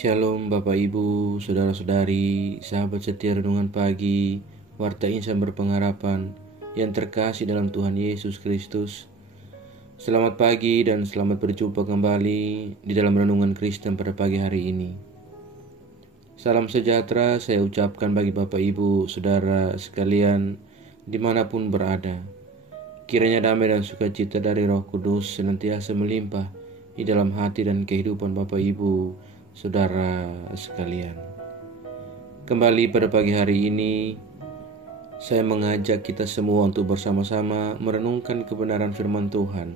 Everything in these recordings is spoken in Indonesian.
Shalom Bapak Ibu, Saudara-saudari, sahabat setia renungan pagi, Warta Insan Berpengharapan yang terkasih dalam Tuhan Yesus Kristus. Selamat pagi dan selamat berjumpa kembali di dalam renungan Kristen pada pagi hari ini. Salam sejahtera saya ucapkan bagi Bapak Ibu, Saudara sekalian dimanapun berada. Kiranya damai dan sukacita dari Roh Kudus senantiasa melimpah di dalam hati dan kehidupan Bapak Ibu, Saudara sekalian. Kembali pada pagi hari ini, saya mengajak kita semua untuk bersama-sama merenungkan kebenaran firman Tuhan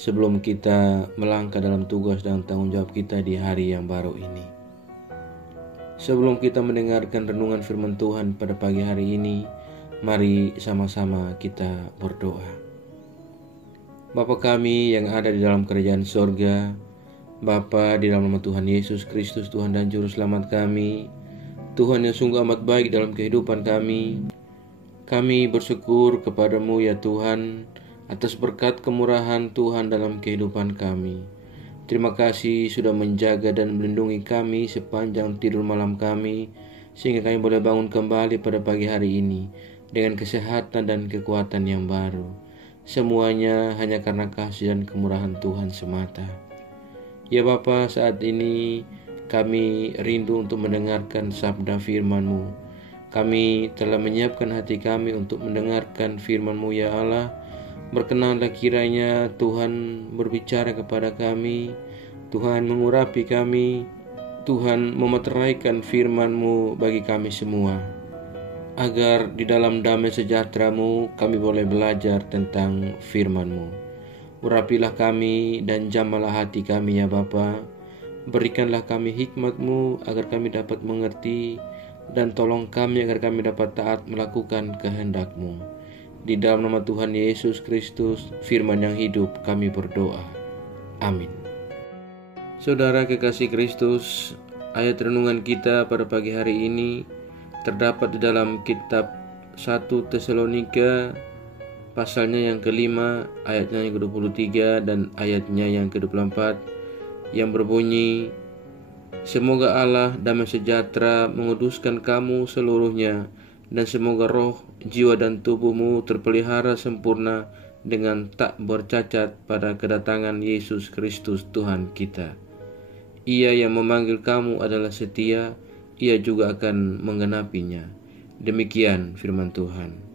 sebelum kita melangkah dalam tugas dan tanggung jawab kita di hari yang baru ini. Sebelum kita mendengarkan renungan firman Tuhan pada pagi hari ini, mari sama-sama kita berdoa. Bapa kami yang ada di dalam kerajaan sorga, Bapa, di dalam nama Tuhan Yesus Kristus, Tuhan dan Juru Selamat kami, Tuhan yang sungguh amat baik dalam kehidupan kami bersyukur kepadamu ya Tuhan, atas berkat kemurahan Tuhan dalam kehidupan kami. Terima kasih sudah menjaga dan melindungi kami sepanjang tidur malam kami, sehingga kami boleh bangun kembali pada pagi hari ini dengan kesehatan dan kekuatan yang baru. Semuanya hanya karena kasih dan kemurahan Tuhan semata. Ya Bapa, saat ini kami rindu untuk mendengarkan sabda firman-Mu. Kami telah menyiapkan hati kami untuk mendengarkan firman-Mu ya Allah. Berkenanlah kiranya Tuhan berbicara kepada kami, Tuhan mengurapi kami, Tuhan memeteraikan firman-Mu bagi kami semua, agar di dalam damai sejahtera-Mu kami boleh belajar tentang firman-Mu. Urapilah kami dan jamalah hati kami ya Bapa. Berikanlah kami hikmat-Mu agar kami dapat mengerti, dan tolong kami agar kami dapat taat melakukan kehendak-Mu. Di dalam nama Tuhan Yesus Kristus, firman yang hidup, kami berdoa. Amin. Saudara kekasih Kristus, ayat renungan kita pada pagi hari ini terdapat di dalam kitab 1 Tesalonika pasalnya yang kelima, ayatnya yang ke-23 dan ayatnya yang ke-24 yang berbunyi, semoga Allah damai sejahtera menguduskan kamu seluruhnya, dan semoga roh, jiwa dan tubuhmu terpelihara sempurna dengan tak bercacat pada kedatangan Yesus Kristus Tuhan kita. Ia yang memanggil kamu adalah setia, ia juga akan menggenapinya. Demikian firman Tuhan.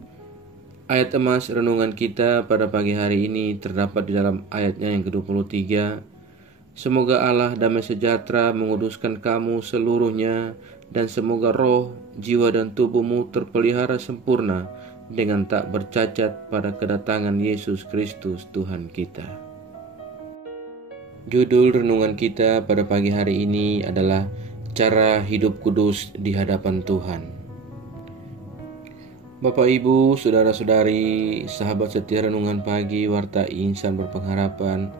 Ayat emas renungan kita pada pagi hari ini terdapat di dalam ayatnya yang ke-23. Semoga Allah damai sejahtera menguduskan kamu seluruhnya, dan semoga roh, jiwa dan tubuhmu terpelihara sempurna dengan tak bercacat pada kedatangan Yesus Kristus Tuhan kita. Judul renungan kita pada pagi hari ini adalah Cara Hidup Kudus di Hadapan Tuhan. Bapak Ibu, Saudara-saudari, sahabat setia renungan pagi Warta Insan Berpengharapan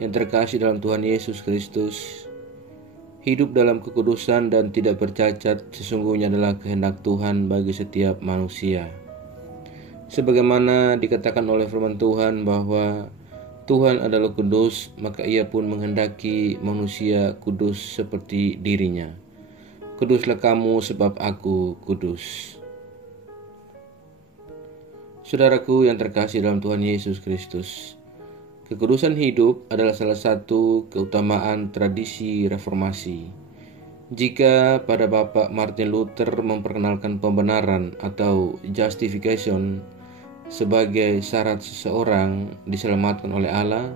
yang terkasih dalam Tuhan Yesus Kristus, hidup dalam kekudusan dan tidak bercacat sesungguhnya adalah kehendak Tuhan bagi setiap manusia. Sebagaimana dikatakan oleh firman Tuhan bahwa Tuhan adalah kudus, maka Ia pun menghendaki manusia kudus seperti dirinya. Kuduslah kamu sebab aku kudus. Saudaraku yang terkasih dalam Tuhan Yesus Kristus, kekudusan hidup adalah salah satu keutamaan tradisi reformasi. Jika pada Bapak Martin Luther memperkenalkan pembenaran atau justification sebagai syarat seseorang diselamatkan oleh Allah,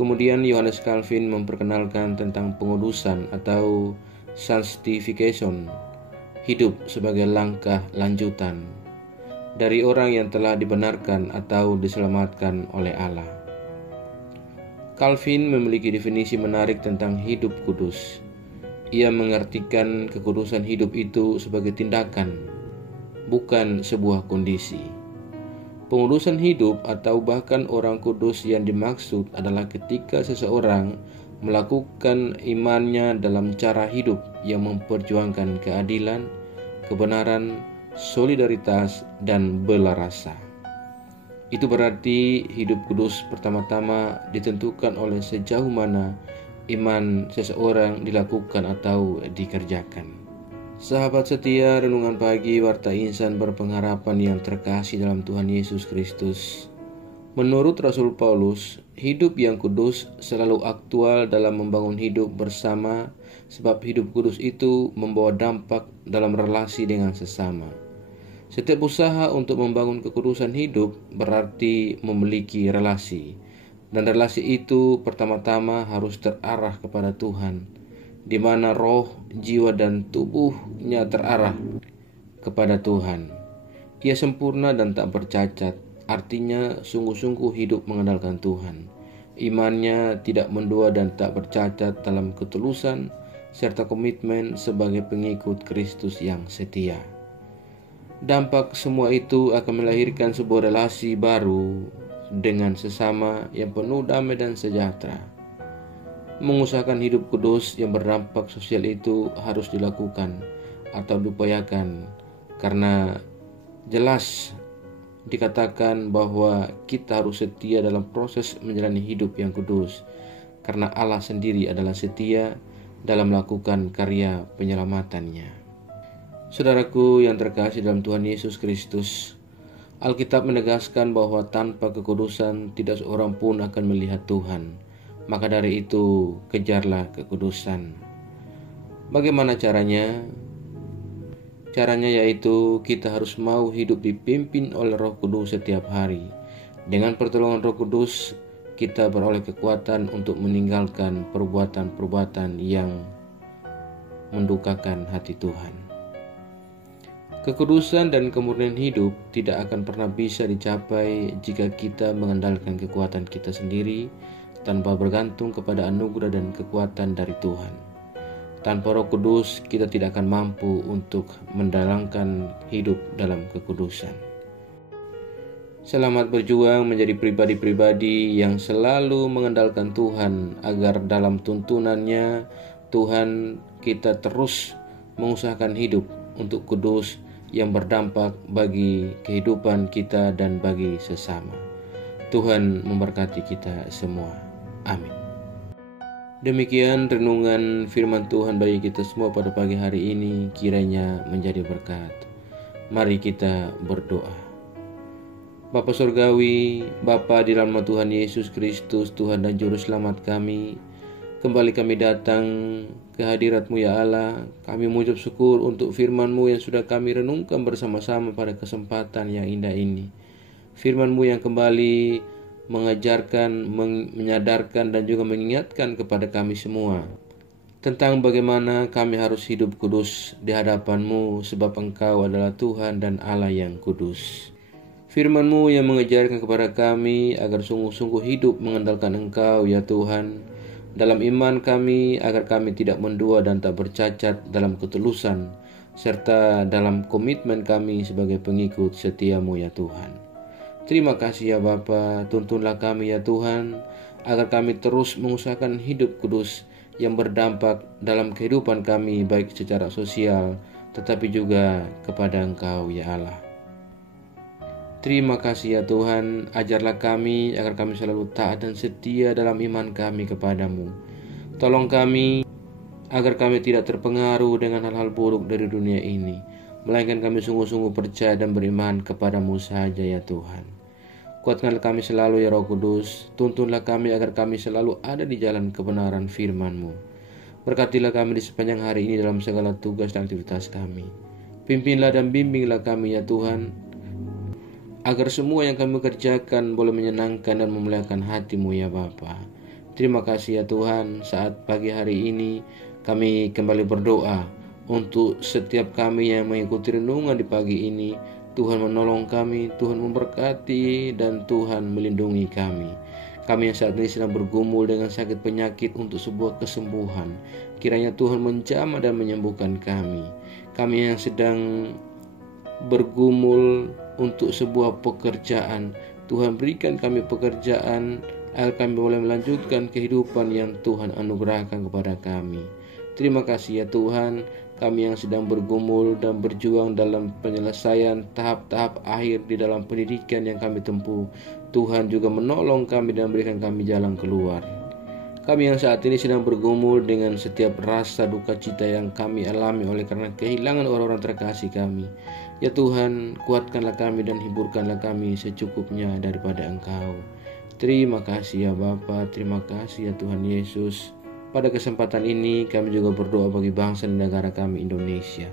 kemudian Yohanes Calvin memperkenalkan tentang pengudusan atau sanctification, hidup sebagai langkah lanjutan dari orang yang telah dibenarkan atau diselamatkan oleh Allah. Calvin memiliki definisi menarik tentang hidup kudus. Ia mengartikan kekudusan hidup itu sebagai tindakan, bukan sebuah kondisi. Pengudusan hidup atau bahkan orang kudus yang dimaksud adalah ketika seseorang melakukan imannya dalam cara hidup yang memperjuangkan keadilan, kebenaran, solidaritas, dan bela rasa. Itu berarti hidup kudus pertama-tama ditentukan oleh sejauh mana iman seseorang dilakukan atau dikerjakan. Sahabat setia, renungan pagi Warta Insan Berpengharapan yang terkasih dalam Tuhan Yesus Kristus. Menurut Rasul Paulus, hidup yang kudus selalu aktual dalam membangun hidup bersama, sebab hidup kudus itu membawa dampak dalam relasi dengan sesama. Setiap usaha untuk membangun kekudusan hidup berarti memiliki relasi, dan relasi itu pertama-tama harus terarah kepada Tuhan, di mana roh, jiwa, dan tubuhnya terarah kepada Tuhan. Ia sempurna dan tak bercacat, artinya sungguh-sungguh hidup mengandalkan Tuhan. Imannya tidak mendua dan tak bercacat dalam ketulusan serta komitmen sebagai pengikut Kristus yang setia. Dampak semua itu akan melahirkan sebuah relasi baru dengan sesama yang penuh damai dan sejahtera. Mengusahakan hidup kudus yang berdampak sosial itu harus dilakukan atau diupayakan, karena jelas dikatakan bahwa kita harus setia dalam proses menjalani hidup yang kudus, karena Allah sendiri adalah setia dalam melakukan karya penyelamatannya. Saudaraku yang terkasih dalam Tuhan Yesus Kristus, Alkitab menegaskan bahwa tanpa kekudusan tidak seorang pun akan melihat Tuhan. Maka dari itu, kejarlah kekudusan. Bagaimana caranya? Caranya yaitu kita harus mau hidup dipimpin oleh Roh Kudus setiap hari. Dengan pertolongan Roh Kudus, kita beroleh kekuatan untuk meninggalkan perbuatan-perbuatan yang mendukakan hati Tuhan. Kekudusan dan kemurnian hidup tidak akan pernah bisa dicapai jika kita mengandalkan kekuatan kita sendiri tanpa bergantung kepada anugerah dan kekuatan dari Tuhan. Tanpa Roh Kudus, kita tidak akan mampu untuk mendalamkan hidup dalam kekudusan. Selamat berjuang menjadi pribadi-pribadi yang selalu mengandalkan Tuhan, agar dalam tuntunannya Tuhan kita terus mengusahakan hidup untuk kudus yang berdampak bagi kehidupan kita dan bagi sesama. Tuhan memberkati kita semua. Amin. Demikian renungan firman Tuhan bagi kita semua pada pagi hari ini, kiranya menjadi berkat. Mari kita berdoa. Bapa Surgawi, Bapa di dalam nama Tuhan Yesus Kristus, Tuhan dan Juru Selamat kami, kembali kami datang ke hadirat-Mu ya Allah. Kami mengucap syukur untuk firman-Mu yang sudah kami renungkan bersama-sama pada kesempatan yang indah ini. Firman-Mu yang kembali mengajarkan, menyadarkan, dan juga mengingatkan kepada kami semua tentang bagaimana kami harus hidup kudus di hadapan-Mu, sebab Engkau adalah Tuhan dan Allah yang kudus. Firman-Mu yang mengajarkan kepada kami agar sungguh-sungguh hidup mengandalkan Engkau ya Tuhan, dalam iman kami, agar kami tidak mendua dan tak bercacat dalam ketulusan, serta dalam komitmen kami sebagai pengikut setia-Mu ya Tuhan. Terima kasih ya Bapa, tuntunlah kami ya Tuhan, agar kami terus mengusahakan hidup kudus yang berdampak dalam kehidupan kami, baik secara sosial, tetapi juga kepada Engkau ya Allah. Terima kasih ya Tuhan, ajarlah kami agar kami selalu taat dan setia dalam iman kami kepadamu. Tolong kami agar kami tidak terpengaruh dengan hal-hal buruk dari dunia ini, melainkan kami sungguh-sungguh percaya dan beriman kepadamu saja ya Tuhan. Kuatkanlah kami selalu ya Roh Kudus, tuntunlah kami agar kami selalu ada di jalan kebenaran firman-Mu. Berkatilah kami di sepanjang hari ini dalam segala tugas dan aktivitas kami. Pimpinlah dan bimbinglah kami ya Tuhan, agar semua yang kami kerjakan boleh menyenangkan dan memuliakan hati-Mu ya Bapa. Terima kasih ya Tuhan, saat pagi hari ini kami kembali berdoa untuk setiap kami yang mengikuti renungan di pagi ini. Tuhan menolong kami, Tuhan memberkati, dan Tuhan melindungi kami. Kami yang saat ini sedang bergumul dengan sakit penyakit untuk sebuah kesembuhan, kiranya Tuhan menjamah dan menyembuhkan kami. Kami yang sedang bergumul untuk sebuah pekerjaan, Tuhan berikan kami pekerjaan agar kami boleh melanjutkan kehidupan yang Tuhan anugerahkan kepada kami. Terima kasih ya Tuhan, kami yang sedang bergumul dan berjuang dalam penyelesaian tahap-tahap akhir di dalam pendidikan yang kami tempuh, Tuhan juga menolong kami dan berikan kami jalan keluar. Kami yang saat ini sedang bergumul dengan setiap rasa duka cita yang kami alami oleh karena kehilangan orang-orang terkasih kami. Ya Tuhan, kuatkanlah kami dan hiburkanlah kami secukupnya daripada Engkau. Terima kasih ya Bapa, terima kasih ya Tuhan Yesus. Pada kesempatan ini kami juga berdoa bagi bangsa dan negara kami Indonesia.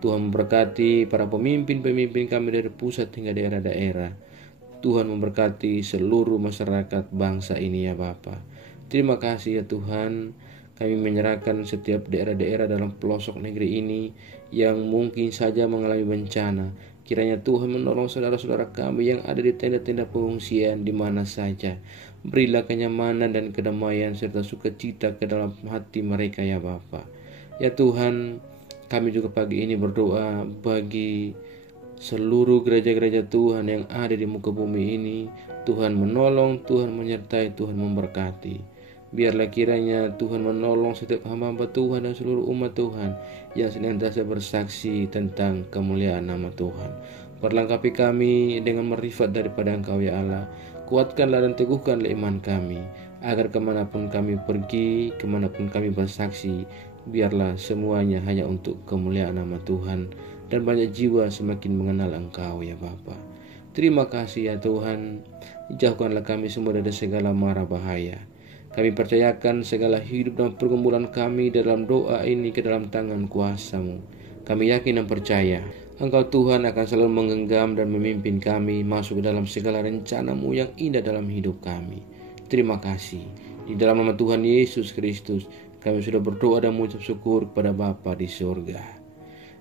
Tuhan memberkati para pemimpin-pemimpin kami dari pusat hingga daerah-daerah. Tuhan memberkati seluruh masyarakat bangsa ini ya Bapa. Terima kasih ya Tuhan, kami menyerahkan setiap daerah-daerah dalam pelosok negeri ini yang mungkin saja mengalami bencana. Kiranya Tuhan menolong saudara-saudara kami yang ada di tenda-tenda pengungsian di mana saja. Berilah kenyamanan dan kedamaian serta sukacita ke dalam hati mereka ya Bapa. Ya Tuhan, kami juga pagi ini berdoa bagi seluruh gereja-gereja Tuhan yang ada di muka bumi ini. Tuhan menolong, Tuhan menyertai, Tuhan memberkati. Biarlah kiranya Tuhan menolong setiap hamba-hamba Tuhan dan seluruh umat Tuhan yang senantiasa bersaksi tentang kemuliaan nama Tuhan. Perlengkapi kami dengan marifat daripada Engkau ya Allah. Kuatkanlah dan teguhkanlah iman kami, agar kemanapun kami pergi, kemanapun kami bersaksi, biarlah semuanya hanya untuk kemuliaan nama Tuhan, dan banyak jiwa semakin mengenal Engkau ya Bapa. Terima kasih ya Tuhan, jauhkanlah kami semua dari segala mara bahaya. Kami percayakan segala hidup dan pergumulan kami dalam doa ini ke dalam tangan kuasa-Mu. Kami yakin dan percaya Engkau Tuhan akan selalu menggenggam dan memimpin kami masuk ke dalam segala rencana-Mu yang indah dalam hidup kami. Terima kasih. Di dalam nama Tuhan Yesus Kristus, kami sudah berdoa dan mengucap syukur kepada Bapa di surga.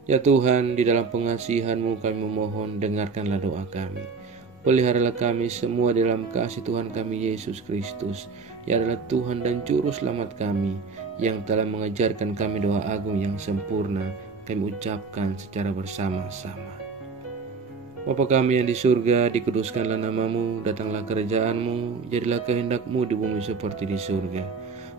Ya Tuhan, di dalam pengasihan-Mu kami memohon, dengarkanlah doa kami. Peliharalah kami semua dalam kasih Tuhan kami Yesus Kristus, yang adalah Tuhan dan Juru Selamat kami, yang telah mengajarkan kami doa agung yang sempurna. Kami ucapkan secara bersama-sama. Bapa kami yang di surga, dikuduskanlah nama-Mu, datanglah kerajaan-Mu, jadilah kehendak-Mu di bumi seperti di surga.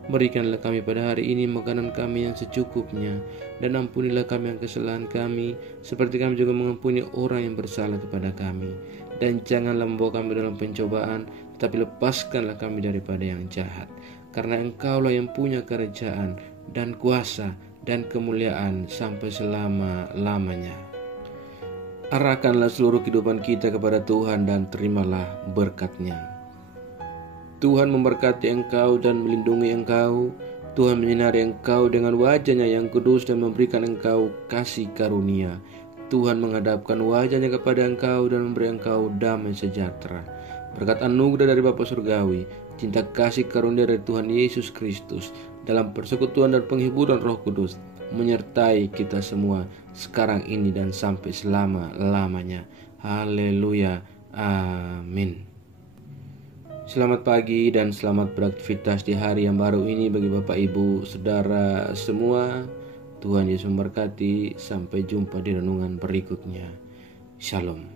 Berikanlah kami pada hari ini makanan kami yang secukupnya, dan ampunilah kami yang kesalahan kami, seperti kami juga mengampuni orang yang bersalah kepada kami. Dan janganlah membawa kami dalam pencobaan, tetapi lepaskanlah kami daripada yang jahat. Karena Engkaulah yang punya kerajaan dan kuasa dan kemuliaan sampai selama-lamanya. Arahkanlah seluruh kehidupan kita kepada Tuhan dan terimalah berkat-Nya. Tuhan memberkati engkau dan melindungi engkau. Tuhan menyinari engkau dengan wajah-Nya yang kudus dan memberikan engkau kasih karunia. Tuhan menghadapkan wajah-Nya kepada engkau dan memberi engkau damai sejahtera. Berkat anugerah dari Bapa Surgawi, cinta kasih karunia dari Tuhan Yesus Kristus, dalam persekutuan dan penghiburan Roh Kudus, menyertai kita semua sekarang ini dan sampai selama-lamanya. Haleluya. Amin. Selamat pagi dan selamat beraktivitas di hari yang baru ini bagi Bapak Ibu Saudara semua. Tuhan Yesus memberkati. Sampai jumpa di renungan berikutnya. Shalom.